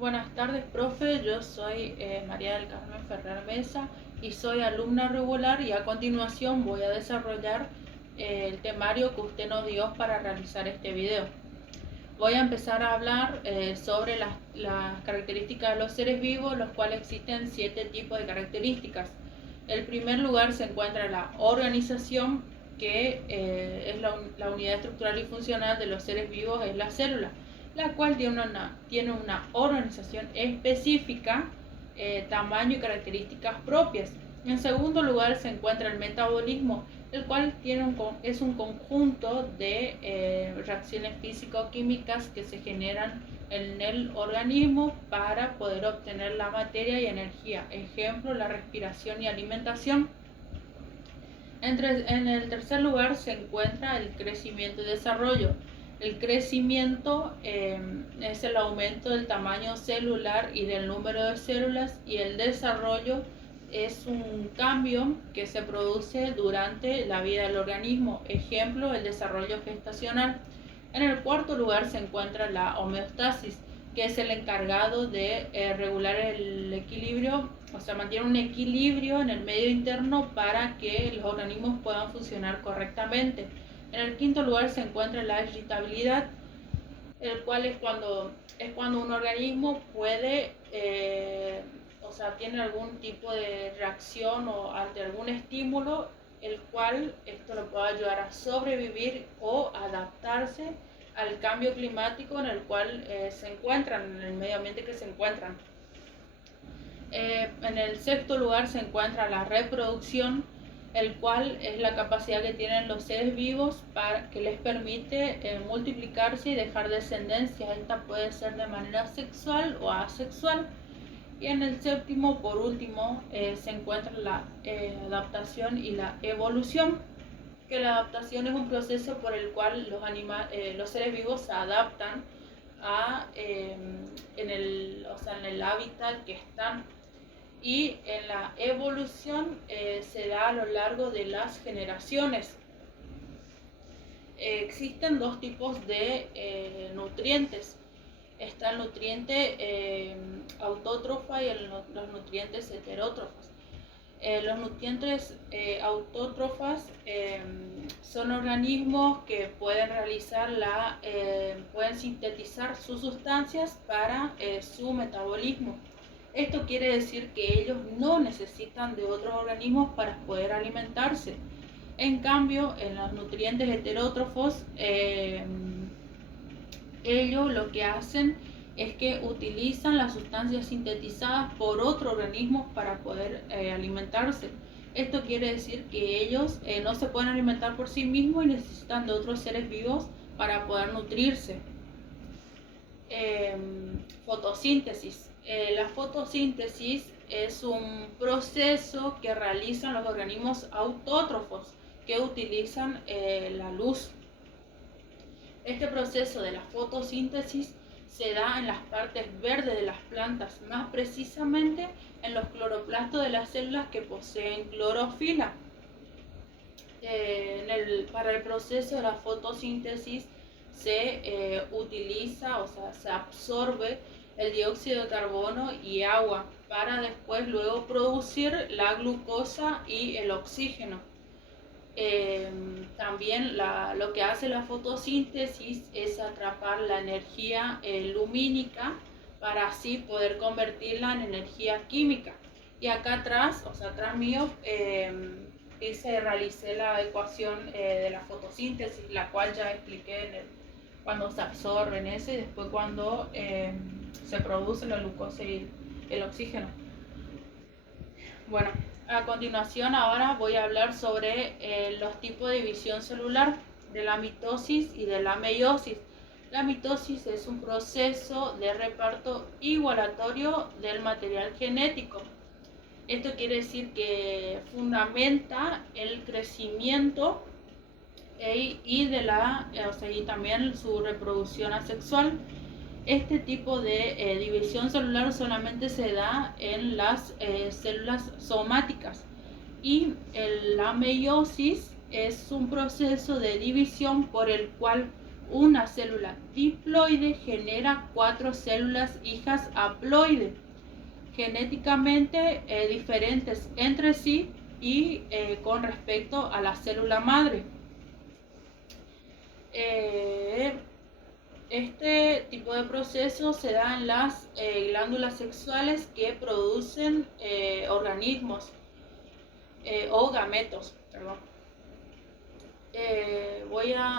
Buenas tardes, profe. Yo soy María del Carmen Ferrer Mesa y soy alumna regular y a continuación voy a desarrollar el temario que usted nos dio para realizar este video. Voy a empezar a hablar sobre las características de los seres vivos, los cuales existen 7 tipos de características. En primer lugar se encuentra la organización, que es la unidad estructural y funcional de los seres vivos, es la célula, la cual tiene una organización específica, tamaño y características propias. En segundo lugar se encuentra el metabolismo, el cual es un conjunto de reacciones físico-químicas que se generan en el organismo para poder obtener la materia y energía. Ejemplo, la respiración y alimentación. En el tercer lugar se encuentra el crecimiento y desarrollo. El crecimiento es el aumento del tamaño celular y del número de células, y el desarrollo es un cambio que se produce durante la vida del organismo. Ejemplo, el desarrollo gestacional. En el cuarto lugar se encuentra la homeostasis, que es el encargado de regular el equilibrio, o sea, mantiene un equilibrio en el medio interno para que los organismos puedan funcionar correctamente. En el quinto lugar se encuentra la irritabilidad, el cual es cuando un organismo puede, o sea, tiene algún tipo de reacción o ante algún estímulo, el cual esto lo puede ayudar a sobrevivir o adaptarse al cambio climático en el cual se encuentran, en el medio ambiente que se encuentran. En el sexto lugar se encuentra la reproducción, el cual es la capacidad que tienen los seres vivos para que les permite multiplicarse y dejar descendencia. Esta puede ser de manera sexual o asexual. Y en el séptimo, por último, se encuentra la adaptación y la evolución, que la adaptación es un proceso por el cual los seres vivos se adaptan en el hábitat que están. Y en la evolución se da a lo largo de las generaciones. Existen dos tipos de nutrientes. Está el nutriente autótrofa y los nutrientes heterótrofos. Los nutrientes autótrofas son organismos que pueden pueden sintetizar sus sustancias para su metabolismo. Esto quiere decir que ellos no necesitan de otros organismos para poder alimentarse. En cambio, en los nutrientes heterótrofos, ellos lo que hacen es que utilizan las sustancias sintetizadas por otros organismos para poder alimentarse. Esto quiere decir que ellos no se pueden alimentar por sí mismos y necesitan de otros seres vivos para poder nutrirse. Fotosíntesis. La fotosíntesis es un proceso que realizan los organismos autótrofos que utilizan la luz. Este proceso de la fotosíntesis se da en las partes verdes de las plantas, más precisamente en los cloroplastos de las células que poseen clorofila. Para el proceso de la fotosíntesis se utiliza, o sea, se absorbe el dióxido de carbono y agua para después luego producir la glucosa y el oxígeno. También lo que hace la fotosíntesis es atrapar la energía lumínica para así poder convertirla en energía química. Y acá atrás, o sea, atrás mío, realicé la ecuación de la fotosíntesis, la cual ya expliqué cuando se absorben y después cuando se produce la glucosa y el oxígeno. Bueno, a continuación ahora voy a hablar sobre los tipos de división celular, de la mitosis y de la meiosis. La mitosis es un proceso de reparto igualatorio del material genético. Esto quiere decir que fundamenta el crecimiento y también su reproducción asexual. Este tipo de división celular solamente se da en las células somáticas, y la meiosis es un proceso de división por el cual una célula diploide genera 4 células hijas haploides, genéticamente diferentes entre sí y con respecto a la célula madre. Este tipo de proceso se da en las glándulas sexuales que producen organismos o gametos. Perdón.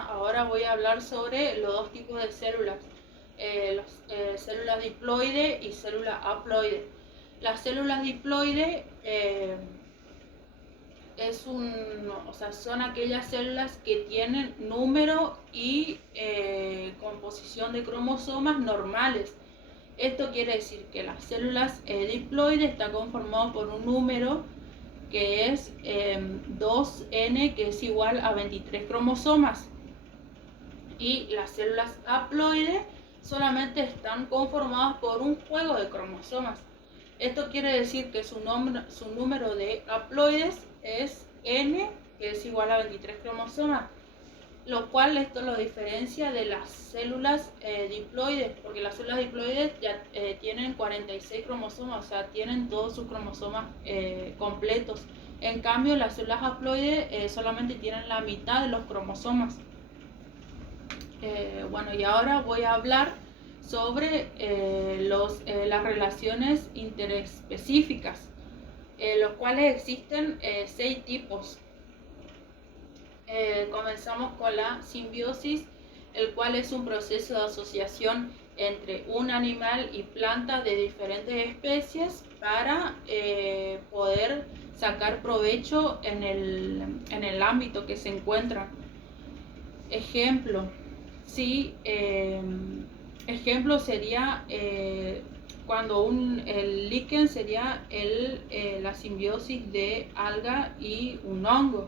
Ahora voy a hablar sobre los dos tipos de células, células diploide y células haploide. Las células diploide son aquellas células que tienen número y composición de cromosomas normales. Esto quiere decir que las células diploides están conformadas por un número que es 2n, que es igual a 23 cromosomas. Y las células haploides solamente están conformadas por un juego de cromosomas. Esto quiere decir que su número de haploides es n, que es igual a 23 cromosomas, lo cual esto lo diferencia de las células diploides, porque las células diploides ya tienen 46 cromosomas, o sea, tienen todos sus cromosomas completos. En cambio, las células haploides solamente tienen la mitad de los cromosomas. Y ahora voy a hablar sobre las relaciones interespecíficas, los cuales existen 6 tipos. Comenzamos con la simbiosis, el cual es un proceso de asociación entre un animal y plantas de diferentes especies para poder sacar provecho en el ámbito que se encuentran. Ejemplo sería cuando el líquen sería la simbiosis de alga y un hongo.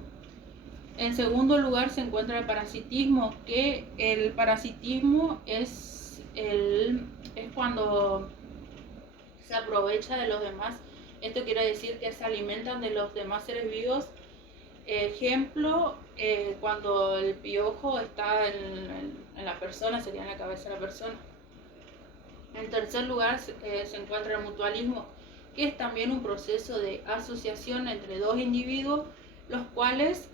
En segundo lugar se encuentra el parasitismo, que el parasitismo es cuando se aprovecha de los demás. Esto quiere decir que se alimentan de los demás seres vivos. Ejemplo, cuando el piojo está en la persona, sería en la cabeza de la persona. En tercer lugar se encuentra el mutualismo, que es también un proceso de asociación entre dos individuos, los cuales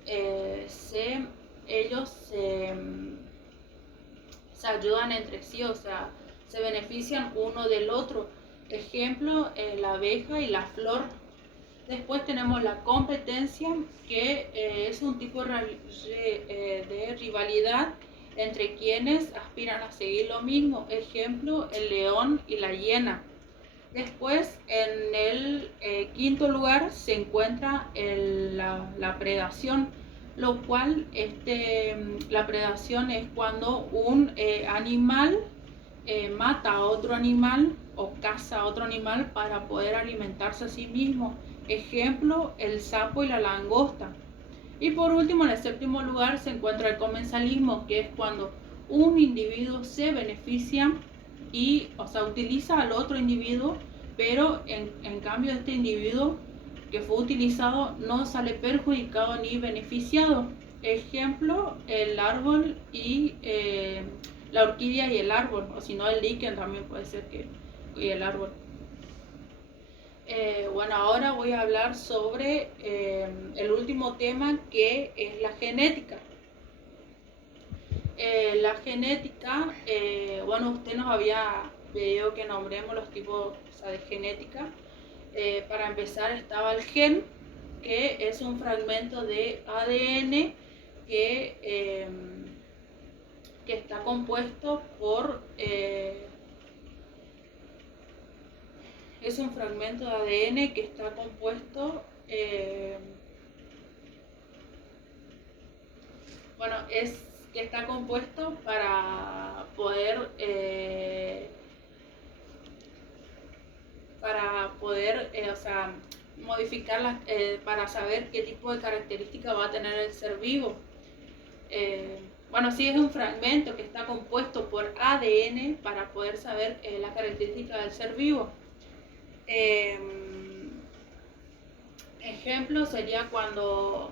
ellos se ayudan entre sí, o sea, se benefician uno del otro. Ejemplo, la abeja y la flor. Después tenemos la competencia, que es un tipo de rivalidad entre quienes aspiran a seguir lo mismo. Ejemplo, el león y la hiena. Después, en el quinto lugar, se encuentra la predación, lo cual la predación es cuando un animal mata a otro animal o caza a otro animal para poder alimentarse a sí mismo. Ejemplo, el sapo y la langosta. Y por último, en el séptimo lugar, se encuentra el comensalismo, que es cuando un individuo se beneficia y, utiliza al otro individuo, pero en cambio este individuo que fue utilizado no sale perjudicado ni beneficiado. Ejemplo, el árbol y la orquídea y el árbol, o si no el líquen también puede ser y el árbol. Ahora voy a hablar sobre el último tema, que es la genética. La genética, usted nos había pedido que nombremos los tipos de genética. Para empezar estaba el gen, que es un fragmento de ADN que está compuesto por... es un fragmento de ADN que está compuesto... que está compuesto para poder modificarlas, para saber qué tipo de característica va a tener el ser vivo. Sí, es un fragmento que está compuesto por ADN para poder saber las características del ser vivo. Ejemplo sería cuando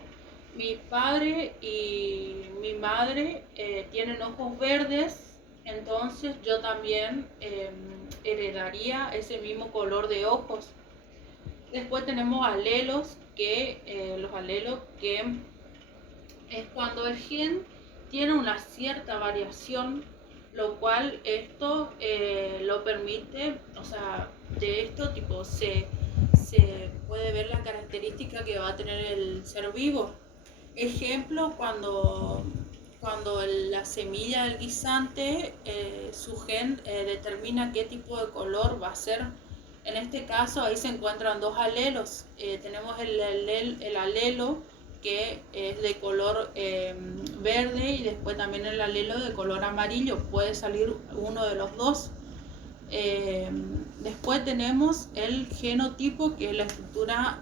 mi padre y mi madre tienen ojos verdes, entonces yo también heredaría ese mismo color de ojos. Después tenemos alelos, los alelos que es cuando el gen tiene una cierta variación, lo cual esto lo permite, o sea, de esto tipo se puede ver la característica que va a tener el ser vivo. Ejemplo, cuando la semilla del guisante, su gen determina qué tipo de color va a ser. En este caso, ahí se encuentran dos alelos. Tenemos el alelo que es de color verde y después también el alelo de color amarillo. Puede salir uno de los dos. Después tenemos el genotipo, que es la estructura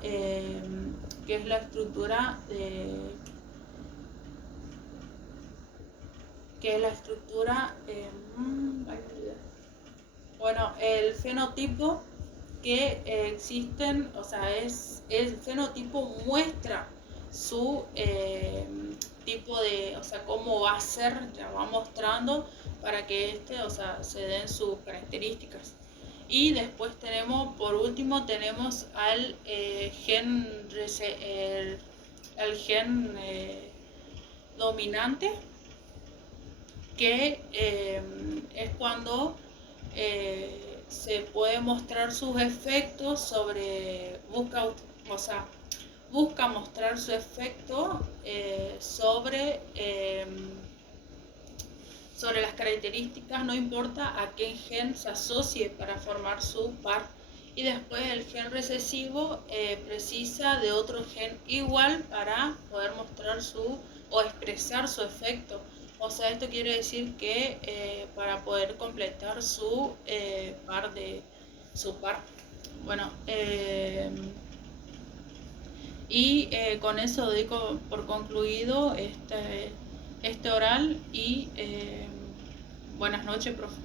bueno, el fenotipo que existen, o sea, el fenotipo muestra su tipo de, o sea, cómo va a ser, ya va mostrando para que o sea, se den sus características. Y después tenemos, por último, tenemos al gen dominante, que es cuando se puede mostrar sus efectos busca mostrar su efecto sobre las características, no importa a qué gen se asocie para formar su par. Y después el gen recesivo precisa de otro gen igual para poder mostrar o expresar su efecto. O sea, esto quiere decir que para poder completar su par. Bueno, con eso doy por concluido este oral y buenas noches, profe.